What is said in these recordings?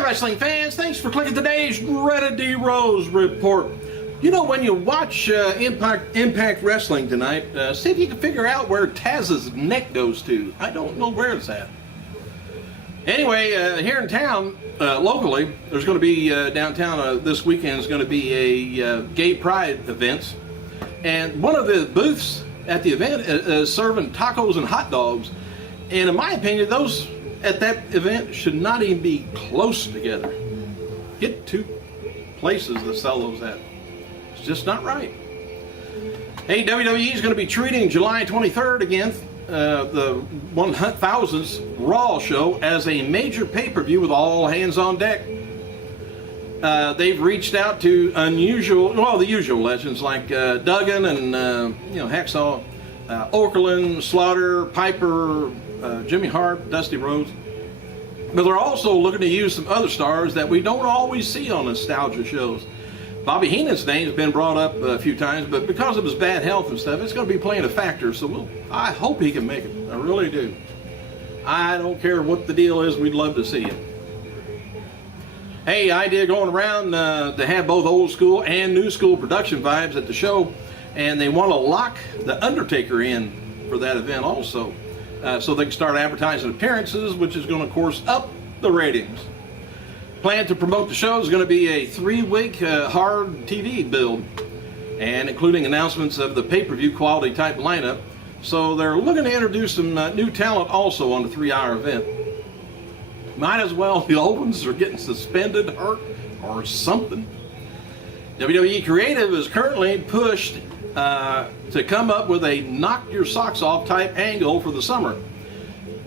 Hi, wrestling fans. Thanks for clicking today's Reddit D. Rose report. You know, when you watch Impact Wrestling tonight, see if you can figure out where Taz's neck goes to. I don't know where it's at. Anyway, here in town, locally, there's going to be downtown this weekend is going to be a gay pride event. And one of the booths at the event is serving tacos and hot dogs. And in my opinion, those at that event should not even be close together. Get two places to sell those at. It's just not right. Hey, WWE is going to be treating July 23rd again, the 1000th Raw show, as a major pay-per-view with all hands on deck. They've reached out to the usual legends like Duggan and Hacksaw, Okerlund, Slaughter, Piper, Jimmy Hart, Dusty Rhodes. But they're also looking to use some other stars that we don't always see on nostalgia shows. Bobby Heenan's name's been brought up a few times, but because of his bad health and stuff, it's going to be playing a factor. So I hope he can make it. I really do. I don't care what the deal is. We'd love to see it. Hey, idea going around to have both old school and new school production vibes at the show, and they want to lock The Undertaker in for that event also, so they can start advertising appearances, which is going to, of course, up the ratings. Plan to promote the show is going to be a 3-week hard TV build, and including announcements of the pay-per-view quality type lineup. So they're looking to introduce some new talent also on the 3-hour event. Might as well, the old ones are getting suspended, hurt, or something. WWE Creative is currently pushed to come up with a knock your socks off type angle for the summer.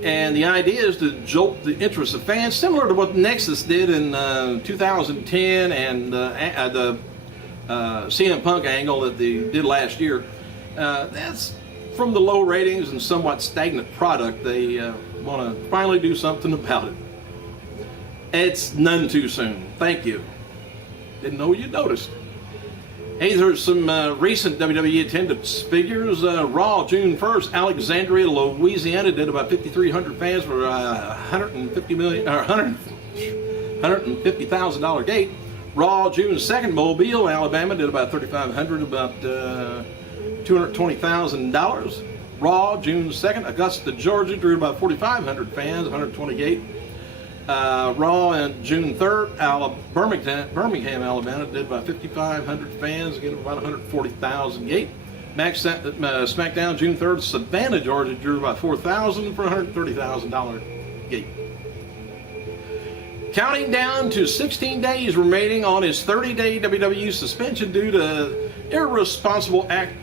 And the idea is to jolt the interest of fans, similar to what Nexus did in 2010 and the CM Punk angle that they did last year. That's from the low ratings and somewhat stagnant product. They want to finally do something about it. It's none too soon. Thank you. Didn't know you noticed. Hey, there's some recent WWE attendance figures. Raw, June 1st, Alexandria, Louisiana, did about 5,300 fans for $150,000 gate. Raw, June 2nd, Mobile, Alabama, did about 3,500, about $220,000. Raw, June 2nd, Augusta, Georgia, drew about 4,500 fans, 120 gate. Raw on June 3rd, Birmingham, Alabama, did about 5,500 fans, getting about 140,000 gate. SmackDown, June 3rd, Savannah, Georgia, drew about 4,000 for $130,000 gate. Counting down to 16 days remaining on his 30-day WWE suspension due to irresponsible act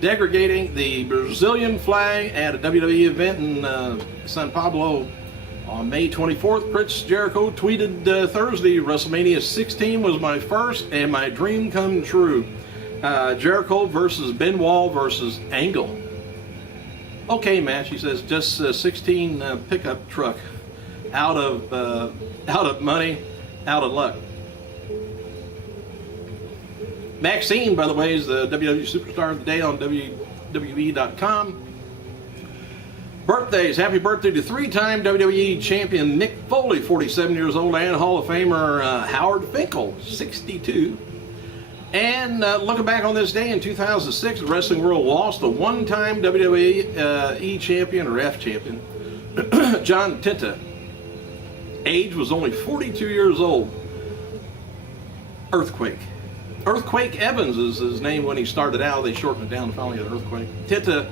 degrading the Brazilian flag at a WWE event in Sao Paulo. On May 24th, Chris Jericho tweeted Thursday, WrestleMania 16 was my first and my dream come true. Jericho versus Benoit versus Angle. Okay, match, he says, just 16 pickup truck. Out of money, out of luck. Maxine, by the way, is the WWE Superstar of the Day on WWE.com. Birthdays. Happy birthday to 3-time WWE champion Mick Foley, 47 years old, and Hall of Famer Howard Finkel, 62. And looking back on this day in 2006, the wrestling world lost a one-time WWE E champion, or F champion, John Tenta. Age was only 42 years old. Earthquake. Earthquake Evans is his name when he started out. They shortened it down to finally get Earthquake. Tenta.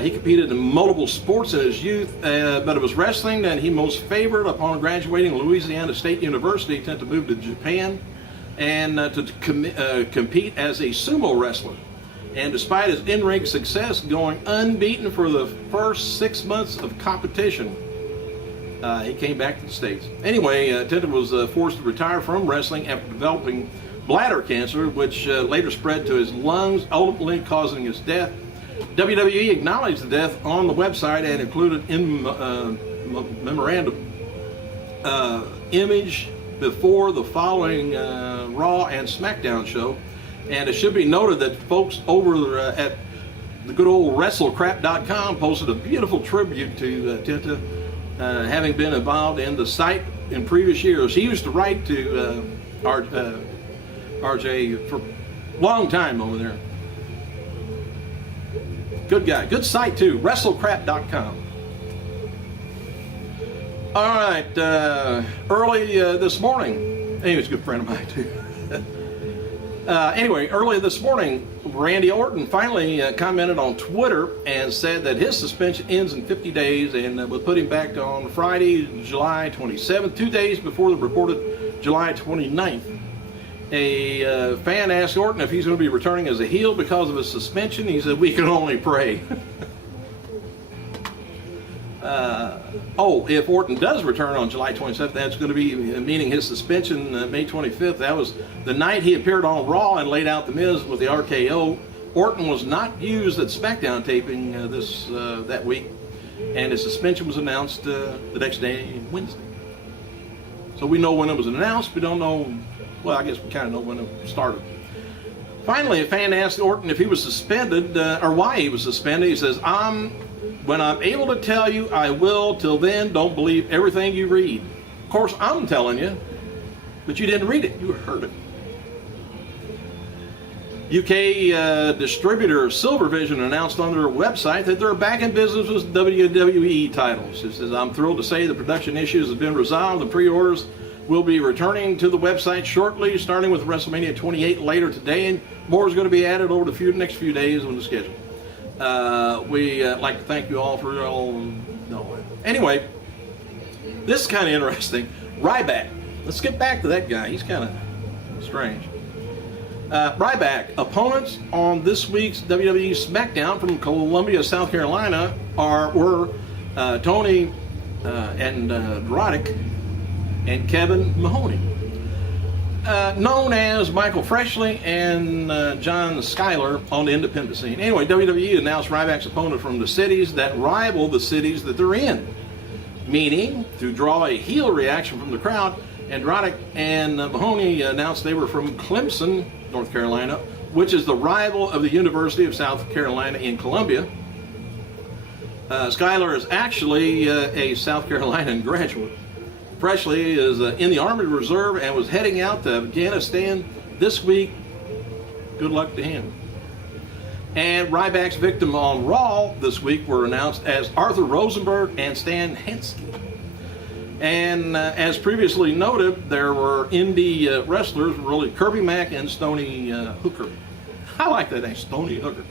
He competed in multiple sports in his youth, but it was wrestling that he most favored. Upon graduating Louisiana State University, he tended to move to Japan and to compete as a sumo wrestler. And despite his in-ring success, going unbeaten for the first 6 months of competition, he came back to the States. Anyway, Tenta was forced to retire from wrestling after developing bladder cancer, which later spread to his lungs, ultimately causing his death. WWE acknowledged the death on the website and included in memorandum image before the following Raw and SmackDown show. And it should be noted that folks over at the good old WrestleCrap.com posted a beautiful tribute to Tenta, having been involved in the site in previous years. He used to write to RJ for a long time over there. Good guy. Good site too. WrestleCrap.com. All right. Early this morning, he was a good friend of mine too. Anyway, early this morning, Randy Orton finally commented on Twitter and said that his suspension ends in 50 days and will put him back on Friday, July 27th, 2 days before the reported July 29th. A fan asked Orton if he's going to be returning as a heel because of his suspension. He said, "We can only pray." If Orton does return on July 27th, that's going to be meaning his suspension May 25th. That was the night he appeared on Raw and laid out The Miz with the RKO. Orton was not used at SmackDown taping that week, and his suspension was announced the next day, Wednesday. So we know when it was announced. We don't know, well, I guess we kind of know when it started. Finally, a fan asked Orton if he was suspended or why he was suspended. He says, "When I'm able to tell you, I will. Till then, don't believe everything you read." Of course, I'm telling you, but you didn't read it. You heard it. UK distributor Silvervision announced on their website that they're back in business with WWE titles. It says, "I'm thrilled to say the production issues have been resolved. The pre-orders will be returning to the website shortly, starting with WrestleMania 28 later today, and more is going to be added over the next few days on the schedule. We like to thank you all for all." No. Anyway, this is kind of interesting. Ryback. Let's get back to that guy. He's kind of strange. Ryback. Opponents on this week's WWE SmackDown from Columbia, South Carolina were Tony and Roddick and Kevin Mahoney. Known as Michael Freshley and John Schuyler on the independent scene. Anyway, WWE announced Ryback's opponent from the cities that rival the cities that they're in, meaning to draw a heel reaction from the crowd. And Roddick and Mahoney announced they were from Clemson, North Carolina, which is the rival of the University of South Carolina in Columbia. Schuyler is actually a South Carolinian graduate. Freshley is in the Army Reserve and was heading out to Afghanistan this week. Good luck to him. And Ryback's victim on Raw this week were announced as Arthur Rosenberg and Stan Hansky. And as previously noted, there were indie wrestlers, really Kirby Mack and Stony Hooker. I like that name, Stony Hooker.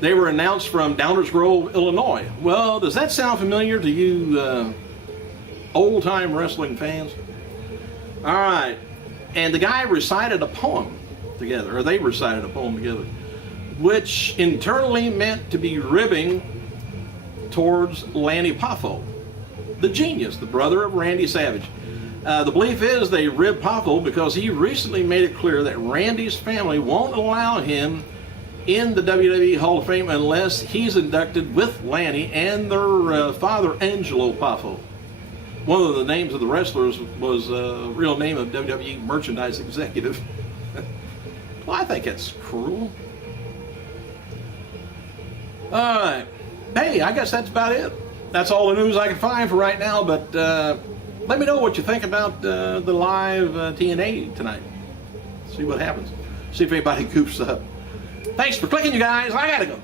They were announced from Downers Grove, Illinois. Well, does that sound familiar to you old-time wrestling fans? All right. And the guy recited a poem together, or they recited a poem together, which internally meant to be ribbing towards Lanny Poffo, the genius, the brother of Randy Savage. The belief is they ribbed Poffo because he recently made it clear that Randy's family won't allow him in the WWE Hall of Fame unless he's inducted with Lanny and their father, Angelo Poffo. One of the names of the wrestlers was a real name of WWE merchandise executive. Well, I think that's cruel. All right. Hey, I guess that's about it. That's all the news I can find for right now, but let me know what you think about the live TNA tonight. See what happens. See if anybody goofs up. Thanks for clicking, you guys. I gotta go.